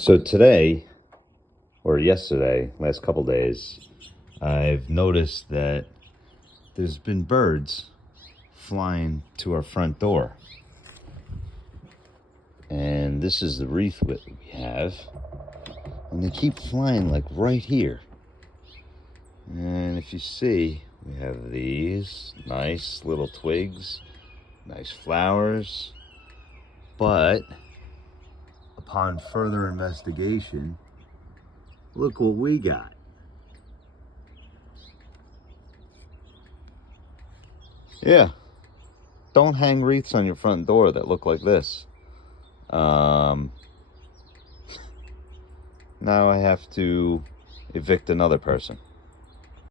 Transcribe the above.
So today, or yesterday, last couple days, I've noticed that there's been birds flying to our front door. And this is the wreath that we have. And they keep flying like right here. And if you see, we have these nice little twigs, nice flowers. But upon further investigation, look what we got. Yeah, don't hang wreaths on your front door that look like this. Now I have to evict another person.